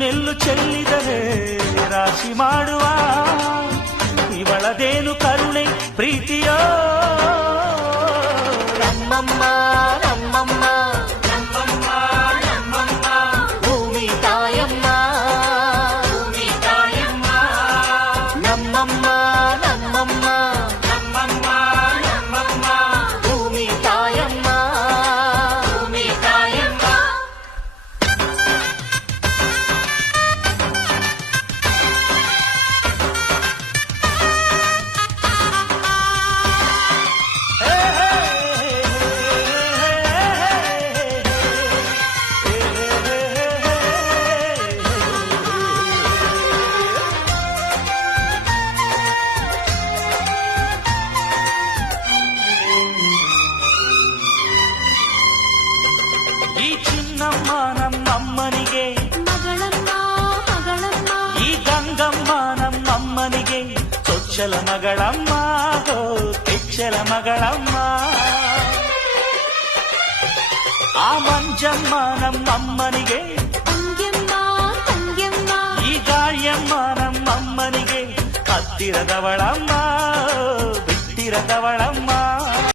ನೆಲ್ಲು ಚೆಲ್ಲಿದರೆ ರಾಶಿ ಮಾಡುವ ಇವಳದೇನು ಕರುಣೆ ಪ್ರೀತಿಯೋ ನಮ್ಮಮ್ಮ ನಮ್ಮಮ್ಮ ನಮ್ಮಮ್ಮ ನಮ್ಮಮ್ಮ ಭೂಮಿ ತಾಯಮ್ಮ ಭೂಮಿ ತಾಯಮ್ಮ ನಮ್ಮಮ್ಮ ನಮ್ಮಮ್ಮ ನಮ್ಮಮ್ಮ ನಮ್ಮಮ್ಮ ಭೂಮಿ ತಾಯಮ್ಮ ಭೂಮಿ ತಾಯಮ್ಮ ಈ ಚಿನ್ನಮ್ಮ ನಮ್ಮಮ್ಮನಿಗೆ ಮಗಳಮ್ಮ ಮಗಳಮ್ಮ ಈ ಗಂಗಮ್ಮ ನಮ್ಮಮ್ಮನಿಗೆ ಚೊಚ್ಚಲ ಮಗಳಮ್ಮ ಹೋ ಕೆಚ್ಚಲ ಮಗಳಮ್ಮ ಆ ಮಂಜಮ್ಮ ನಮ್ಮಮ್ಮನಿಗೆ ತಂಗ್ಯಮ್ಮ ತಂಗ್ಯಮ್ಮ ಈ ಗಾಳಿಯಮ್ಮ ನಮ್ಮಮ್ಮನಿಗೆ ಹತ್ತಿರದವಳಮ್ಮ ಬಿಟ್ಟಿರದವಳಮ್ಮ